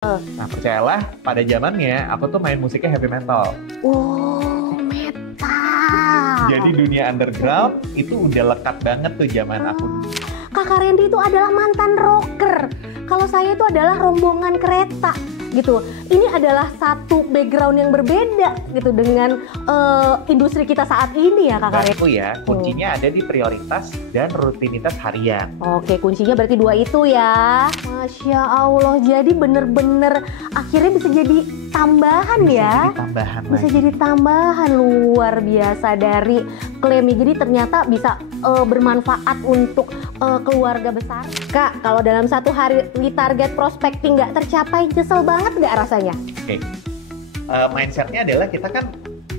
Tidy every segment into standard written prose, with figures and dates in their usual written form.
Nah, percayalah, pada zamannya aku tuh main musiknya heavy metal. Oh, metal. Jadi dunia underground itu udah lekat banget tuh zaman aku. Kakak Randy itu adalah mantan rocker. Kalau saya itu adalah rombongan kereta gitu. Ini adalah satu background yang berbeda gitu dengan industri kita saat ini ya Kakak Randy. Menurutku ya, kuncinya ada di prioritas dan rutinitas harian. Oke, kuncinya berarti dua itu ya. Masya Allah, jadi bener-bener akhirnya bisa jadi tambahan ya. Bisa jadi tambahan luar biasa dari klaimnya. Jadi ternyata bisa bermanfaat untuk keluarga besar. Kak, kalau dalam satu hari target prospecting nggak tercapai, nyesel banget nggak rasanya? Oke. Mindsetnya adalah kita kan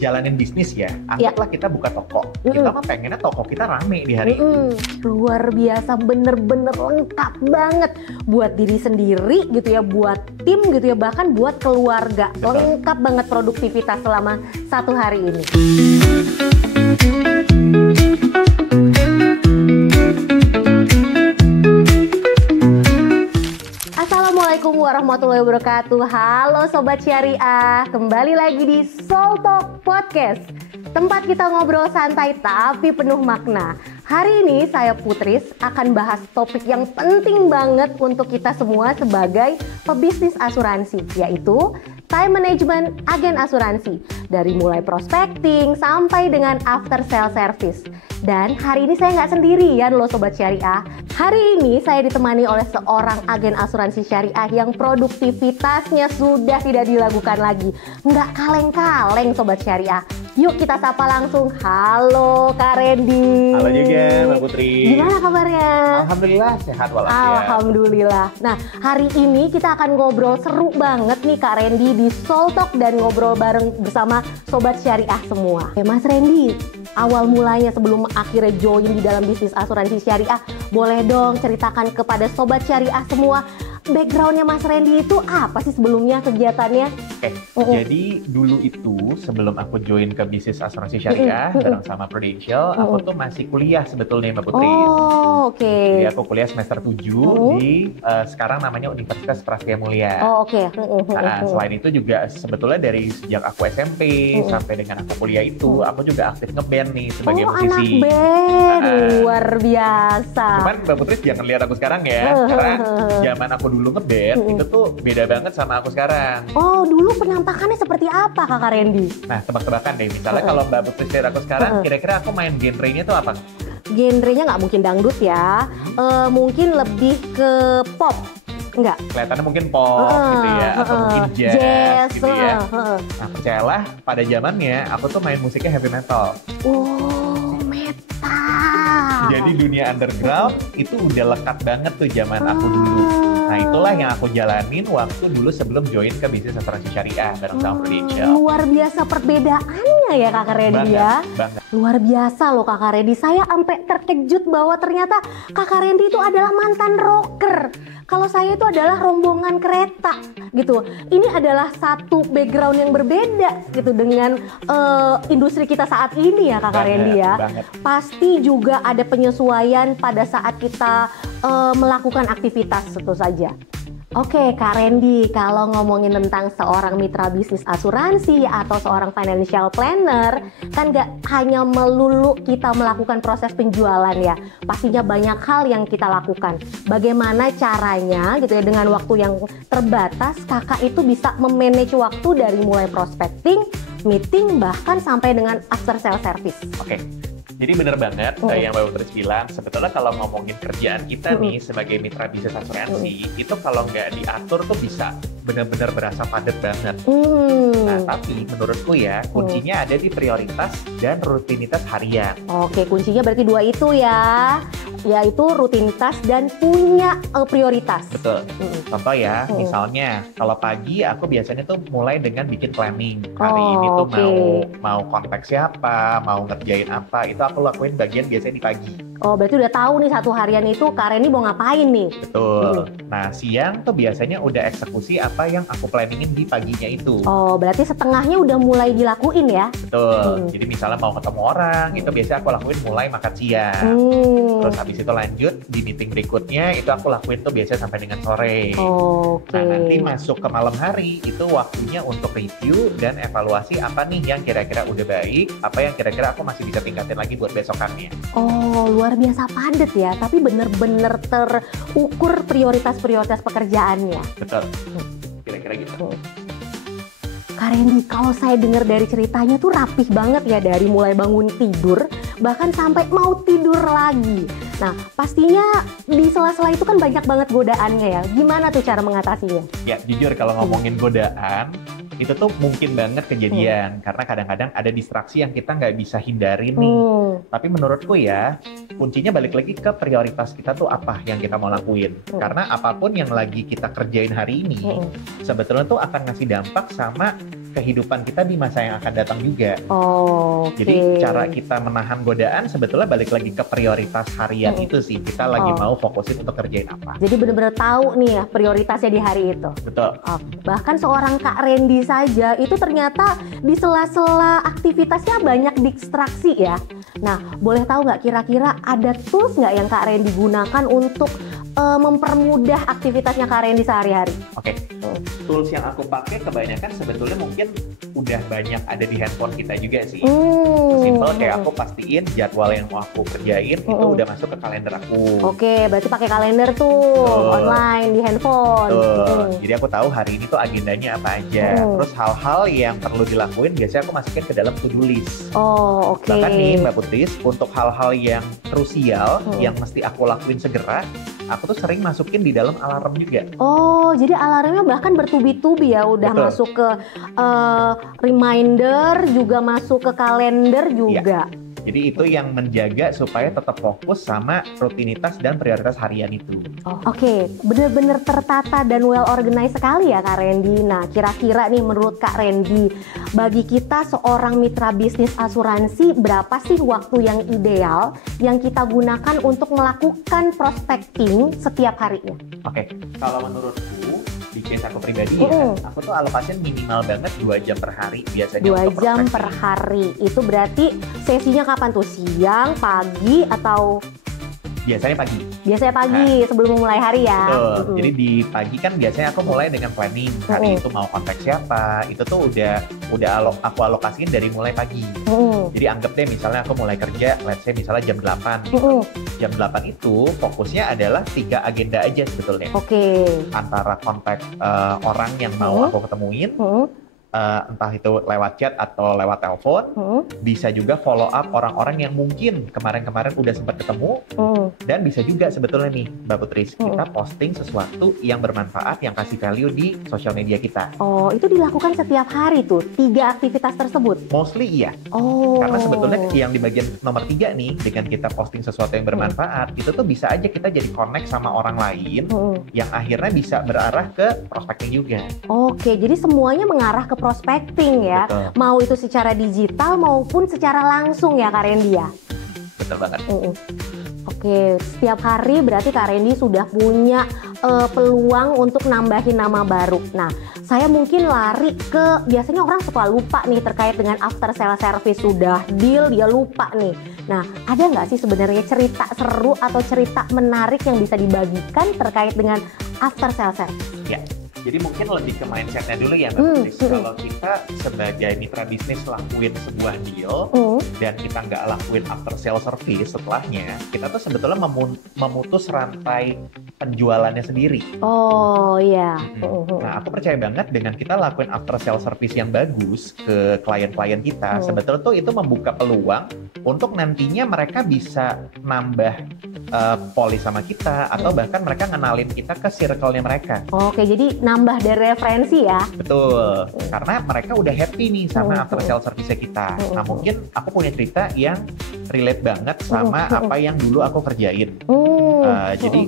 jalanin bisnis ya. Anggaplah kita buka toko. Kita mah pengennya toko kita rame di hari itu. Luar biasa, bener-bener lengkap banget buat diri sendiri gitu ya, buat tim gitu ya, bahkan buat keluarga. Betul. Lengkap banget produktivitas selama satu hari ini. Assalamualaikum warahmatullahi wabarakatuh. Halo Sobat Syariah, kembali lagi di Soul Talk Podcast, tempat kita ngobrol santai tapi penuh makna. Hari ini saya Putris akan bahas topik yang penting banget untuk kita semua sebagai pebisnis asuransi, yaitu time management agen asuransi, dari mulai prospecting sampai dengan after sale service. Dan hari ini saya nggak sendirian loh Sobat Syariah. Hari ini saya ditemani oleh seorang agen asuransi syariah yang produktivitasnya sudah tidak diragukan lagi. Nggak kaleng-kaleng Sobat Syariah. Yuk kita sapa langsung. Halo Kak Randy. Halo juga Mbak Putri. Gimana kabarnya? Alhamdulillah sehat walafiat. Alhamdulillah. Nah, hari ini kita akan ngobrol seru banget nih Kak Randy di Soul Talk dan ngobrol bareng bersama Sobat Syariah semua. Mas Randy, awal mulanya sebelum akhirnya join di dalam bisnis asuransi syariah, boleh dong ceritakan kepada Sobat Syariah semua, backgroundnya Mas Randy itu apa sih sebelumnya kegiatannya? Jadi dulu itu sebelum aku join ke bisnis asuransi syariah bareng sama Prudential, aku tuh masih kuliah sebetulnya Mbak Putri. Oh, oke. Jadi aku kuliah semester 7 di sekarang namanya Universitas Prasetya Mulia. Oh, oke. Nah, selain itu juga sebetulnya dari sejak aku SMP sampai dengan aku kuliah itu, aku juga aktif ngeband nih sebagai musisi. Anak band, luar biasa. Cuman Mbak Putri jangan lihat aku sekarang ya, karena zaman aku dulu ngeband itu tuh beda banget sama aku sekarang. Oh, dulu penampakannya seperti apa Kakak Randy? Nah, tebak-tebakan deh, misalnya kalau Mbak Putri lihat aku sekarang, kira-kira aku main genrenya tuh apa? Genrenya nggak mungkin dangdut ya, mungkin lebih ke pop. Enggak. Kelihatannya mungkin pop gitu ya, atau mungkin jazz gitu ya. Nah, percayalah, pada zamannya aku tuh main musiknya heavy metal. Oh, metal. Jadi dunia underground itu udah lekat banget tuh zaman aku dulu. Nah, itulah yang aku jalanin waktu dulu sebelum join ke bisnis asuransi syariah bareng sama Prudential. Luar biasa perbedaannya ya Kakak Randy ya. Banget. Luar biasa loh Kakak Randy. Saya sampai terkejut bahwa ternyata Kakak Randy itu adalah mantan rocker. Kalau saya itu adalah rombongan kereta gitu. Ini adalah satu background yang berbeda gitu dengan industri kita saat ini ya Kakak Randy ya. Banget. Pasti juga ada penyesuaian pada saat kita melakukan aktivitas tentu saja. Oke Kak Randy, kalau ngomongin tentang seorang mitra bisnis asuransi atau seorang financial planner, kan gak hanya melulu kita melakukan proses penjualan ya. Pastinya banyak hal yang kita lakukan. Bagaimana caranya gitu ya, dengan waktu yang terbatas, kakak itu bisa memanage waktu dari mulai prospecting, meeting, bahkan sampai dengan after sale service. Oke. Jadi bener banget yang Mbak Putri bilang, sebetulnya kalau ngomongin kerjaan kita nih sebagai mitra bisnis asuransi, itu kalau nggak diatur tuh bisa benar-benar berasa padat banget. Nah, tapi menurutku ya, kuncinya ada di prioritas dan rutinitas harian. Oke, kuncinya berarti dua itu ya, yaitu rutinitas dan punya prioritas. Betul. Contoh ya, misalnya kalau pagi aku biasanya tuh mulai dengan bikin planning. Hari ini tuh mau kontak siapa, mau ngerjain apa, itu aku lakuin bagian biasanya di pagi. Oh, berarti udah tahu nih satu harian itu Kak Randy mau ngapain nih? Betul. Nah, siang tuh biasanya udah eksekusi apa apa yang aku planningin di paginya itu. Oh, berarti setengahnya udah mulai dilakuin ya? Betul. Jadi misalnya mau ketemu orang, itu biasanya aku lakuin mulai makan siang. Terus habis itu lanjut di meeting berikutnya, itu aku lakuin tuh biasanya sampai dengan sore. Oke. Nah, nanti masuk ke malam hari, itu waktunya untuk review dan evaluasi apa nih yang kira-kira udah baik, apa yang kira-kira aku masih bisa tingkatin lagi buat besokannya. Oh, luar biasa padat ya, tapi bener-bener terukur prioritas-prioritas pekerjaannya. Betul. Kira-kira gitu. Kak Randy, kalau saya dengar dari ceritanya tuh rapih banget ya, dari mulai bangun tidur bahkan sampai mau tidur lagi. Nah, pastinya di sela-sela itu kan banyak banget godaannya ya. Gimana tuh cara mengatasinya? Ya, jujur kalau ngomongin godaan, itu tuh mungkin banget kejadian. Karena kadang-kadang ada distraksi yang kita nggak bisa hindarin nih. Tapi menurutku ya, kuncinya balik lagi ke prioritas kita tuh apa yang kita mau lakuin. Karena apapun yang lagi kita kerjain hari ini, sebetulnya tuh akan ngasih dampak sama kehidupan kita di masa yang akan datang juga. Jadi cara kita menahan godaan sebetulnya balik lagi ke prioritas harian itu sih. Kita lagi mau fokusin untuk kerjain apa. Jadi benar-benar tahu nih ya prioritasnya di hari itu. Betul. Bahkan seorang Kak Randy saja itu ternyata di sela-sela aktivitasnya banyak distraksi ya. Nah, boleh tahu nggak kira-kira ada tools nggak yang Kak Randy gunakan untuk mempermudah aktivitasnya Kak Randy sehari-hari? Oke. Tools yang aku pakai kebanyakan sebetulnya mungkin udah banyak ada di handphone kita juga sih. Simple kayak aku pastiin jadwal yang mau aku kerjain itu udah masuk ke kalender aku. Oke, berarti pakai kalender tuh online di handphone. Jadi aku tahu hari ini tuh agendanya apa aja. Terus hal-hal yang perlu dilakuin biasanya aku masukin ke dalam to-do list. Bahkan nih Mbak Putris, untuk hal-hal yang krusial yang mesti aku lakuin segera, aku tuh sering masukin di dalam alarm juga. Jadi alarmnya bahkan bertubi-tubi ya, udah masuk ke reminder, juga masuk ke kalender juga. Ya. Jadi itu yang menjaga supaya tetap fokus sama rutinitas dan prioritas harian itu. Oke, bener-bener tertata dan well organized sekali ya Kak Randy. Nah, kira-kira nih menurut Kak Randy, bagi kita seorang mitra bisnis asuransi, berapa sih waktu yang ideal yang kita gunakan untuk melakukan prospecting setiap harinya? Oke, kalau menurutku, di case aku pribadi ya, aku tuh alokasiin minimal banget 2 jam per hari biasanya. 2 jam per hari, itu berarti sesinya kapan tuh? Siang, pagi, atau? Biasanya pagi. Biasanya pagi, sebelum memulai hari ya. Betul. Jadi di pagi kan biasanya aku mulai dengan planning. Hari itu mau kontak siapa, itu tuh udah aku alokasiin dari mulai pagi. Jadi anggap deh misalnya aku mulai kerja, let's say misalnya jam 8. Jam 8 itu fokusnya adalah 3 agenda aja sebetulnya. Antara kontak orang yang mau aku ketemuin, entah itu lewat chat atau lewat telepon, bisa juga follow up orang-orang yang mungkin kemarin-kemarin udah sempat ketemu, dan bisa juga sebetulnya nih Mbak Putris, kita posting sesuatu yang bermanfaat, yang kasih value di sosial media kita. Itu dilakukan setiap hari tuh, 3 aktivitas tersebut? Mostly iya. Karena sebetulnya yang di bagian nomor 3 nih, dengan kita posting sesuatu yang bermanfaat, itu tuh bisa aja kita jadi connect sama orang lain, yang akhirnya bisa berarah ke prospecting juga. Jadi semuanya mengarah ke prospecting ya. Betul. Mau itu secara digital maupun secara langsung ya Kak Randy ya? Betul banget. Setiap hari berarti Kak Randy sudah punya peluang untuk nambahin nama baru. Nah, saya mungkin lari ke, biasanya orang suka lupa nih terkait dengan after sale service, sudah deal dia lupa nih. Nah, ada nggak sih sebenarnya cerita seru atau cerita menarik yang bisa dibagikan terkait dengan after sale service? Ya. Jadi mungkin lebih ke mindset-nya dulu ya Mbak Putris. Kalau kita sebagai mitra bisnis lakuin sebuah deal dan kita nggak lakuin after sale service setelahnya, kita tuh sebetulnya memutus rantai penjualannya sendiri. Nah, aku percaya banget dengan kita lakuin after sale service yang bagus ke klien-klien kita, sebetulnya tuh itu membuka peluang untuk nantinya mereka bisa nambah polis sama kita, atau bahkan mereka ngenalin kita ke circle-nya mereka. Jadi nambah dari referensi ya? Betul, karena mereka udah happy nih sama after sale service kita. Nah, mungkin aku punya cerita yang relate banget sama apa yang dulu aku kerjain. Jadi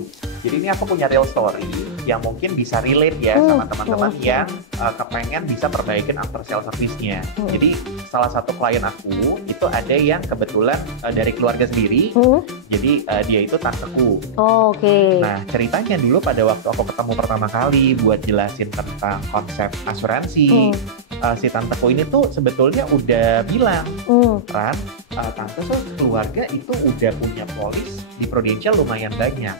ini aku punya real story yang mungkin bisa relate ya sama teman-teman yang kepengen bisa perbaikin after sale service-nya. Jadi salah satu klien aku itu ada yang kebetulan dari keluarga sendiri. Jadi dia itu tanteku. Nah ceritanya dulu pada waktu aku ketemu pertama kali buat jelasin tentang konsep asuransi, si tanteku ini tuh sebetulnya udah bilang, Ran, tante tuh keluarga itu udah punya polis di Prudential lumayan banyak.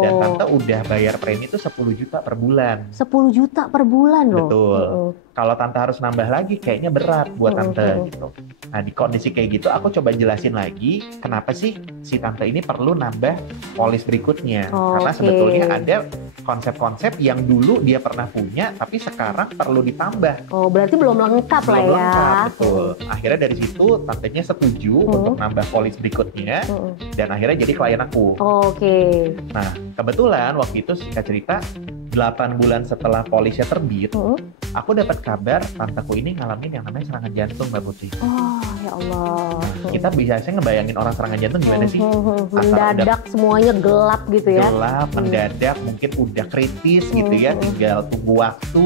Dan tante udah bayar premi itu 10 juta per bulan. 10 juta per bulan loh? Betul. Kalau tante harus nambah lagi kayaknya berat buat tante gitu. Nah di kondisi kayak gitu aku coba jelasin lagi kenapa sih si tante ini perlu nambah polis berikutnya. Karena sebetulnya ada konsep-konsep yang dulu dia pernah punya tapi sekarang perlu ditambah. Berarti belum lengkap lah ya. Belum lengkap, betul. Akhirnya dari situ tantenya setuju untuk nambah polis berikutnya dan akhirnya jadi klien aku. Nah kebetulan waktu itu singkat cerita 8 bulan setelah polisnya terbit, aku dapat kabar tanteku ini ngalamin yang namanya serangan jantung, Mbak Putri. Ya Allah. Nah, kita biasanya ngebayangin orang serangan jantung gimana sih? Mendadak semuanya gelap gitu ya? Gelap, mendadak, mungkin udah kritis gitu ya, tinggal tunggu waktu.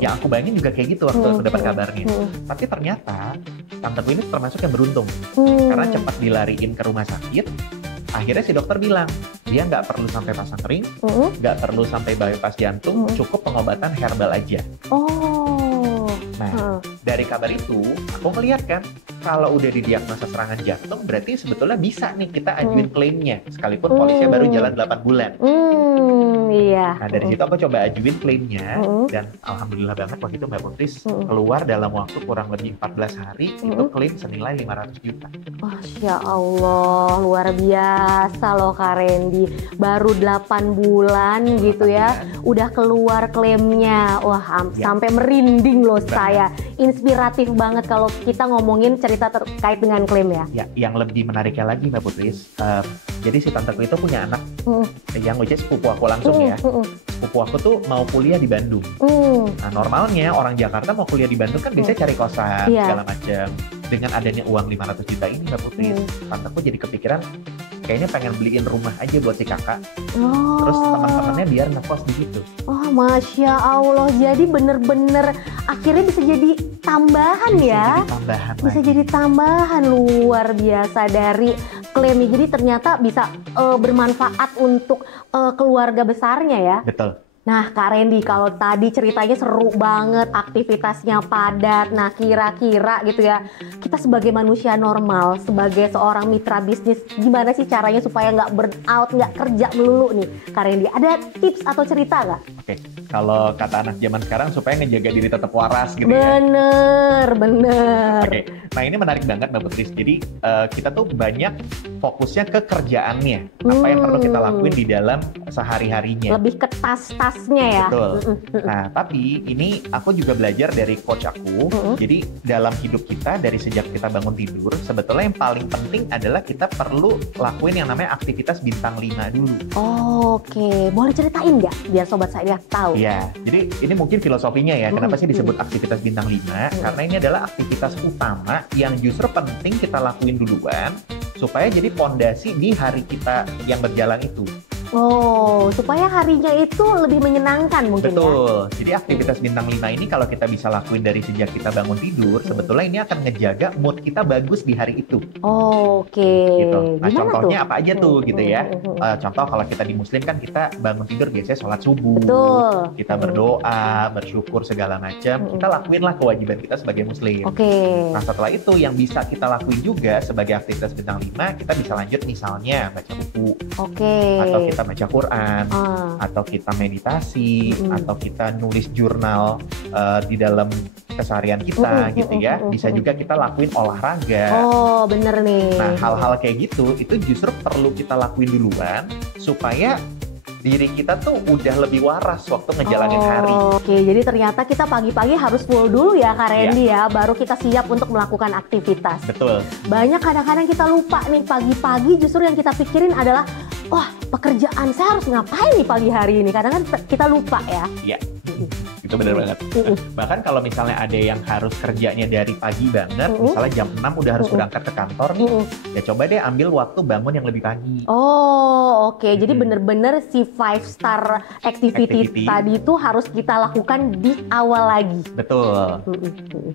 Yang aku bayangin juga kayak gitu waktu aku dapat kabarnya. Tapi ternyata tanteku ini termasuk yang beruntung. Karena cepat dilariin ke rumah sakit. Akhirnya si dokter bilang, dia nggak perlu sampai pasang ring, nggak perlu sampai bypass jantung, cukup pengobatan herbal aja. Nah, dari kabar itu, aku ngeliat kan, kalau udah didiagnosa serangan jantung, berarti sebetulnya bisa nih kita ajuin klaimnya, sekalipun polisnya baru jalan 8 bulan. Nah, dari situ aku coba ajuin klaimnya, dan alhamdulillah banget waktu itu Mbak Putri keluar dalam waktu kurang lebih 14 hari, itu klaim senilai 500 juta. Masya Allah, luar biasa loh Kak Randy. Baru 8 bulan gitu ya, udah keluar klaimnya. Wah, sampai merinding loh saya. Inspiratif banget kalau kita ngomongin cerita terkait dengan klaim ya. Ya, yang lebih menariknya lagi Mbak Putri, jadi si tanteku itu punya anak yang which is sepupu aku langsung ya. Sepupu aku tuh mau kuliah di Bandung. Nah normalnya orang Jakarta mau kuliah di Bandung kan biasanya cari kosan segala macam. Dengan adanya uang 500 juta ini Mbak Putri, tanteku jadi kepikiran kayaknya pengen beliin rumah aja buat si kakak. Terus teman-temannya biar ngekos di situ. Masya Allah, jadi bener-bener akhirnya bisa jadi tambahan ya. Bisa jadi tambahan luar biasa dari klaim. Jadi ternyata bisa bermanfaat untuk keluarga besarnya ya. Betul. Nah Kak Randy, kalau tadi ceritanya seru banget, aktivitasnya padat. Nah kira-kira gitu ya, kita sebagai manusia normal, sebagai seorang mitra bisnis, gimana sih caranya supaya nggak burn out, nggak kerja melulu nih Kak Randy? Ada tips atau cerita nggak? Oke, kalau kata anak zaman sekarang supaya ngejaga diri tetap waras gitu Bener. Oke, nah ini menarik banget Mbak Putri. Jadi kita tuh banyak fokusnya ke kerjaannya, apa yang perlu kita lakuin di dalam sehari-harinya. Lebih ke tas-tasnya ya. Betul. Nah, tapi ini aku juga belajar dari coach aku. Jadi dalam hidup kita dari sejak kita bangun tidur, sebetulnya yang paling penting adalah kita perlu lakuin yang namanya aktivitas bintang 5 dulu. Oke, boleh ceritain nggak biar sobat saya tahu? Iya, jadi ini mungkin filosofinya ya, kenapa sih disebut aktivitas bintang 5? Karena ini adalah aktivitas utama yang justru penting kita lakuin duluan supaya jadi fondasi di hari kita yang berjalan itu. Supaya harinya itu lebih menyenangkan mungkin. Betul. Jadi aktivitas bintang 5 ini kalau kita bisa lakuin dari sejak kita bangun tidur, sebetulnya ini akan ngejaga mood kita bagus di hari itu. Gitu. Nah, gimana contohnya tuh? apa aja tuh gitu ya. Contoh kalau kita di Muslim kan kita bangun tidur biasanya sholat subuh. Betul. Kita berdoa, bersyukur segala macam. Kita lakuinlah kewajiban kita sebagai Muslim. Nah, setelah itu yang bisa kita lakuin juga sebagai aktivitas bintang 5, kita bisa lanjut misalnya baca buku. Atau kita baca Quran, atau kita meditasi, atau kita nulis jurnal di dalam keseharian kita gitu ya. Bisa juga kita lakuin olahraga. Bener nih. Nah, hal-hal kayak gitu itu justru perlu kita lakuin duluan supaya diri kita tuh udah lebih waras waktu ngejalanin hari. Jadi ternyata kita pagi-pagi harus full dulu ya Kak Randy ya, baru kita siap untuk melakukan aktivitas. Betul. Banyak kadang-kadang kita lupa nih pagi-pagi, justru yang kita pikirin adalah wah pekerjaan saya harus ngapain nih pagi hari ini. Kadang-kadang kita lupa ya. Iya. itu bener banget. Bahkan kalau misalnya ada yang harus kerjanya dari pagi banget, misalnya jam 6 udah harus berangkat ke kantor nih, ya coba deh ambil waktu bangun yang lebih pagi. Oh, oke. Jadi bener-bener si 5-star activity tadi itu harus kita lakukan di awal lagi. Betul.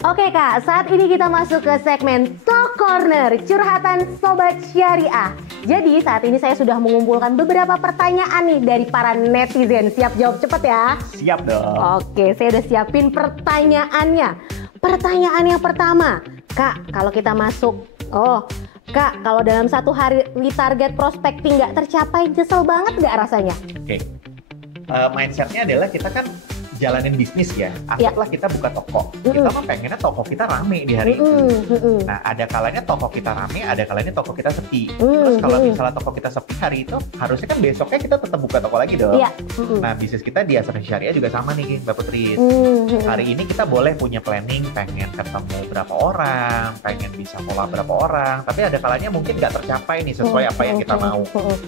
Oke Kak, saat ini kita masuk ke segmen Talk Corner, curhatan Sobat Syariah. Jadi saat ini saya sudah mengumpulkan beberapa pertanyaan nih dari para netizen. Siap jawab cepat ya? Siap dong. Oke, saya udah siapin pertanyaannya. Pertanyaan yang pertama, Kak, kalau kita masuk, Kak, kalau dalam satu hari target prospecting nggak tercapai, nyesel banget nggak rasanya? Oke. Mindsetnya adalah kita kan jalanin bisnis ya, anggaplah kita buka toko. Kita mah pengennya toko kita rame di hari itu. Nah, ada kalanya toko kita rame, ada kalanya toko kita sepi. Terus kalau misalnya toko kita sepi hari itu, harusnya kan besoknya kita tetap buka toko lagi dong. Nah, bisnis kita di Asuransi Syariah juga sama nih, Mbak Putri. Hari ini kita boleh punya planning, pengen ketemu berapa orang, pengen bisa pola berapa orang, tapi ada kalanya mungkin nggak tercapai nih sesuai apa yang kita mau.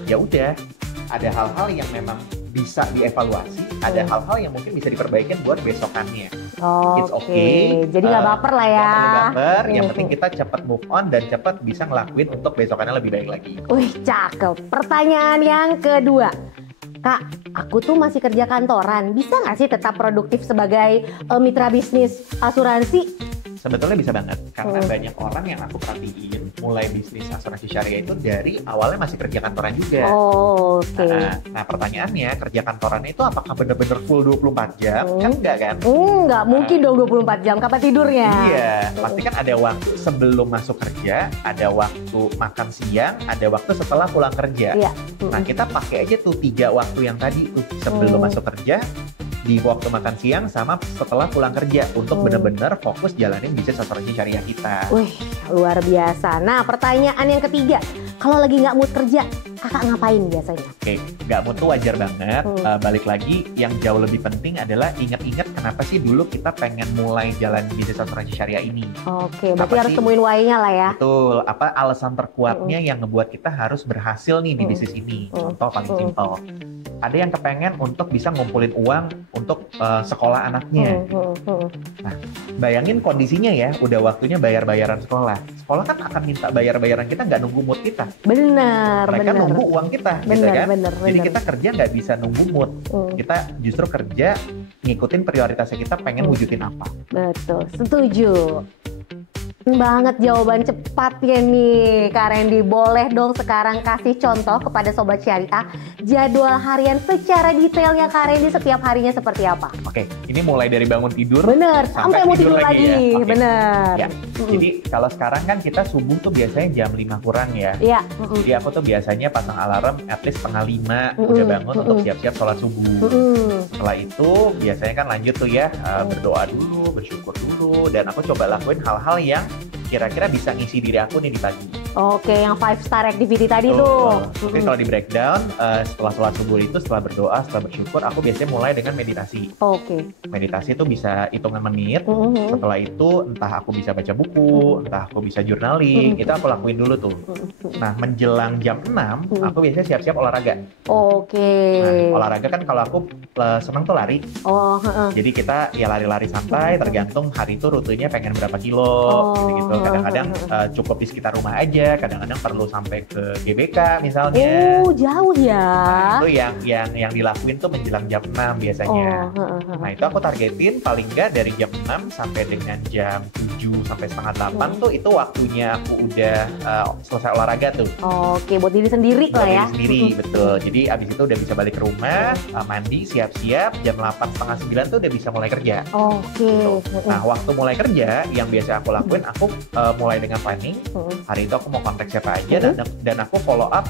Ya udah, ada hal-hal yang memang bisa dievaluasi, ada hal-hal yang mungkin bisa diperbaikin buat besokannya. It's okay. Jadi nggak baper lah ya. Nggak perlu baper, yang penting kita cepat move on dan cepat bisa ngelakuin untuk besokannya lebih baik lagi. Wih, cakep. Pertanyaan yang kedua. Kak, aku tuh masih kerja kantoran, bisa nggak sih tetap produktif sebagai mitra bisnis asuransi? Sebetulnya bisa banget, karena banyak orang yang aku perhatiin mulai bisnis asuransi syariah itu dari awalnya masih kerja kantoran juga. Nah, pertanyaannya, kerja kantorannya itu apakah benar-benar full 24 jam? Kan enggak kan? Nggak mungkin dong 24 jam, kapan tidurnya? Iya, pasti kan ada waktu sebelum masuk kerja, ada waktu makan siang, ada waktu setelah pulang kerja. Nah, kita pakai aja tuh 3 waktu yang tadi tuh, sebelum masuk kerja, di waktu makan siang sama setelah pulang kerja untuk benar-benar fokus jalanin bisnis asuransi syariah kita. Wih, luar biasa. Nah, pertanyaan yang ketiga, kalau lagi nggak mood kerja, kakak ngapain biasanya? Oke, nggak mood tuh wajar banget. Balik lagi, yang jauh lebih penting adalah ingat-ingat kenapa sih dulu kita pengen mulai jalan bisnis asuransi syariah ini. Oke, berarti harus temuin why-nya lah ya. Betul, apa alasan terkuatnya yang ngebuat kita harus berhasil nih di bisnis ini. Contoh paling simpel. Ada yang kepengen untuk bisa ngumpulin uang untuk sekolah anaknya. Nah, bayangin kondisinya ya, udah waktunya bayar-bayaran sekolah. Sekolah kan akan minta bayar-bayaran kita, nggak nunggu mood kita. Mereka nunggu uang kita, gitu kan? Jadi kita kerja nggak bisa nunggu mood. Kita justru kerja ngikutin prioritasnya kita pengen wujudin apa. Betul, setuju. Banget jawaban cepatnya nih Kak Randy. Boleh dong sekarang kasih contoh kepada Sobat Syariah jadwal harian secara detailnya Kak Randy setiap harinya seperti apa? Oke, ini mulai dari bangun tidur sampai mau tidur lagi ya? Bener. Ya. Jadi kalau sekarang kan kita subuh tuh biasanya jam 5 kurang ya. Jadi aku tuh biasanya pasang alarm at least 4:30 udah bangun untuk siap-siap sholat subuh. Setelah itu biasanya kan lanjut tuh ya, berdoa dulu, bersyukur dulu, dan aku coba lakuin hal-hal yang kira-kira bisa ngisi diri aku nih di pagi. Oke, yang 5-star activity tadi tuh. Oke, kalau di breakdown, setelah sholat subuh itu, setelah berdoa, setelah bersyukur, aku biasanya mulai dengan meditasi. Meditasi itu bisa hitungan menit. Setelah itu, entah aku bisa baca buku, entah aku bisa journaling, itu aku lakuin dulu tuh. Nah, menjelang jam 6, aku biasanya siap-siap olahraga. Nah, olahraga kan kalau aku seneng tuh lari. Jadi kita ya lari-lari santai, tergantung hari itu rutenya pengen berapa kilo, gitu. Kadang-kadang cukup di sekitar rumah aja, kadang-kadang perlu sampai ke GBK misalnya. Jauh ya. Nah, itu yang dilakuin tuh menjelang jam 6 biasanya. Nah, itu aku targetin paling nggak dari jam 6 sampai dengan jam 7 sampai setengah 8 tuh itu waktunya aku udah selesai olahraga tuh. Buat diri sendiri lah ya. Buat diri sendiri, betul. Jadi abis itu udah bisa balik ke rumah, mandi, siap-siap, jam 8, setengah 9 tuh udah bisa mulai kerja. Gitu. Nah, waktu mulai kerja, yang biasa aku lakuin, aku mulai dengan planning. Hari itu aku mau kontak siapa aja, dan aku follow up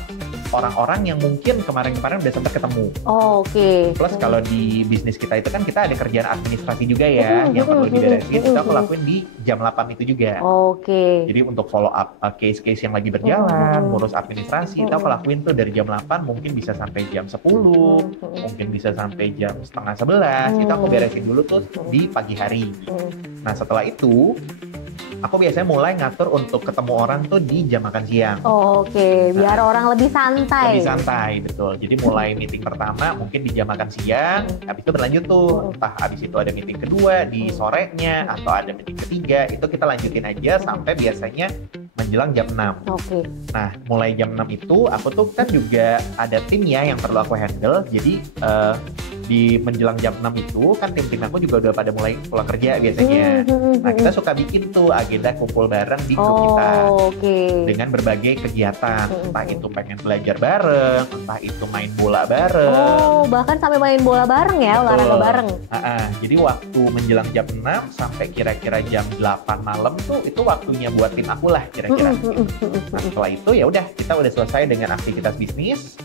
orang-orang yang mungkin kemarin-kemarin udah sempat ketemu. Plus kalau di bisnis kita itu kan kita ada kerjaan administrasi juga ya, yang perlu diberesin. Itu aku lakuin di jam 8 itu juga. Jadi untuk follow up case-case yang lagi berjalan, ngurus administrasi, itu aku lakuin tuh dari jam 8 mungkin bisa sampai jam 10, mungkin bisa sampai jam setengah 11. Itu aku beresin dulu tuh di pagi hari. Nah, setelah itu aku biasanya mulai ngatur untuk ketemu orang tuh di jam makan siang. Oke, biar orang lebih santai. Lebih santai, betul. Jadi mulai meeting pertama mungkin di jam makan siang, habis itu berlanjut tuh. Entah habis itu ada meeting kedua di sorenya, atau ada meeting ketiga, itu kita lanjutin aja sampai biasanya menjelang jam 6. Oke. Nah, mulai jam 6 itu aku tuh kan juga ada tim ya yang perlu aku handle. Jadi di menjelang jam 6 itu kan tim-tim aku juga udah pada mulai pulang kerja biasanya. Nah, kita suka bikin tuh agenda kumpul bareng di grup kita. Dengan berbagai kegiatan. Entah itu pengen belajar bareng, entah itu main bola bareng. Oh, bahkan sampai main bola bareng ya, olahraga bareng. Jadi waktu menjelang jam 6 sampai kira-kira jam 8 malam tuh itu waktunya buat tim aku lah kira-kira. Nah, setelah itu ya udah kita udah selesai dengan aktivitas bisnis.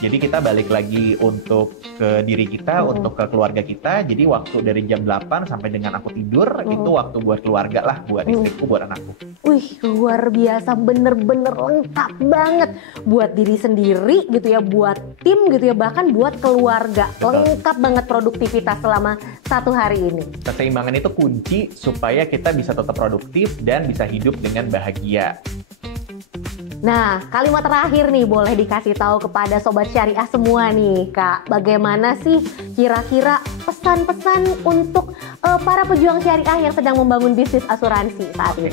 Jadi kita balik lagi untuk ke diri kita, untuk ke keluarga kita. Jadi waktu dari jam 8 sampai dengan aku tidur, itu waktu buat keluarga lah, buat istriku, buat anakku. Wih, luar biasa, bener-bener lengkap banget. Buat diri sendiri gitu ya, buat tim gitu ya, bahkan buat keluarga. Betul. Lengkap banget produktivitas selama 1 hari ini. Keseimbangan itu kunci supaya kita bisa tetap produktif dan bisa hidup dengan bahagia. Nah, kalimat terakhir nih boleh dikasih tahu kepada Sobat Syariah semua nih, Kak. Bagaimana sih kira-kira pesan-pesan untuk para pejuang syariah yang sedang membangun bisnis asuransi saat ini?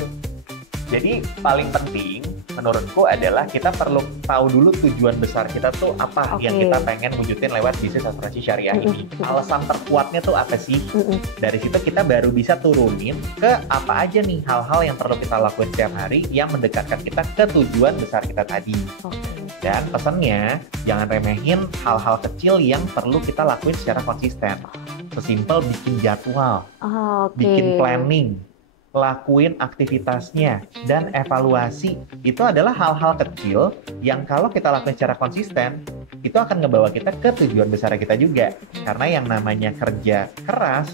Jadi paling penting menurutku adalah kita perlu tahu dulu tujuan besar kita tuh apa yang kita pengen wujudin lewat bisnis asuransi syariah ini. Alasan terkuatnya tuh apa sih? Dari situ kita baru bisa turunin ke apa aja nih hal-hal yang perlu kita lakuin setiap hari yang mendekatkan kita ke tujuan besar kita tadi. Dan pesannya, jangan remehin hal-hal kecil yang perlu kita lakuin secara konsisten. Sesimpel bikin jadwal, bikin planning, lakuin aktivitasnya, dan evaluasi. Itu adalah hal-hal kecil yang kalau kita lakuin secara konsisten, itu akan ngebawa kita ke tujuan besar kita juga. Karena yang namanya kerja keras,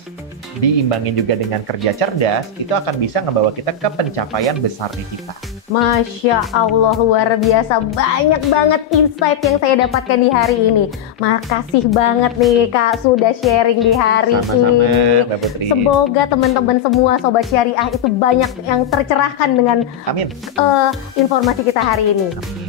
diimbangin juga dengan kerja cerdas, itu akan bisa ngebawa kita ke pencapaian besar di kita. Masya Allah, luar biasa. Banyak banget insight yang saya dapatkan di hari ini. Makasih banget nih Kak sudah sharing di hari ini. Mbak Putri. Semoga teman-teman semua Sobat Syariah itu banyak yang tercerahkan dengan informasi kita hari ini. Amin.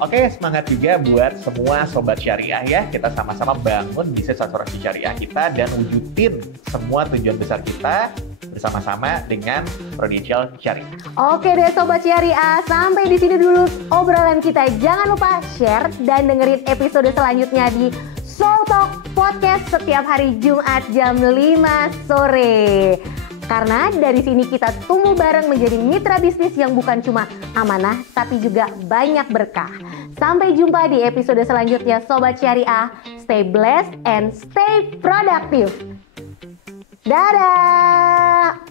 Oke, semangat juga buat semua Sobat Syariah ya. Kita sama-sama bangun bisnis asuransi syariah kita dan wujudin semua tujuan besar kita bersama-sama dengan Prudential Syariah. Oke deh Sobat Syariah, sampai di sini dulu obrolan kita. Jangan lupa share dan dengerin episode selanjutnya di Soul Talk Podcast setiap hari Jumat jam 5 sore. Karena dari sini kita tumbuh bareng menjadi mitra bisnis yang bukan cuma amanah, tapi juga banyak berkah. Sampai jumpa di episode selanjutnya Sobat Syariah. Stay blessed and stay productive. Dadah!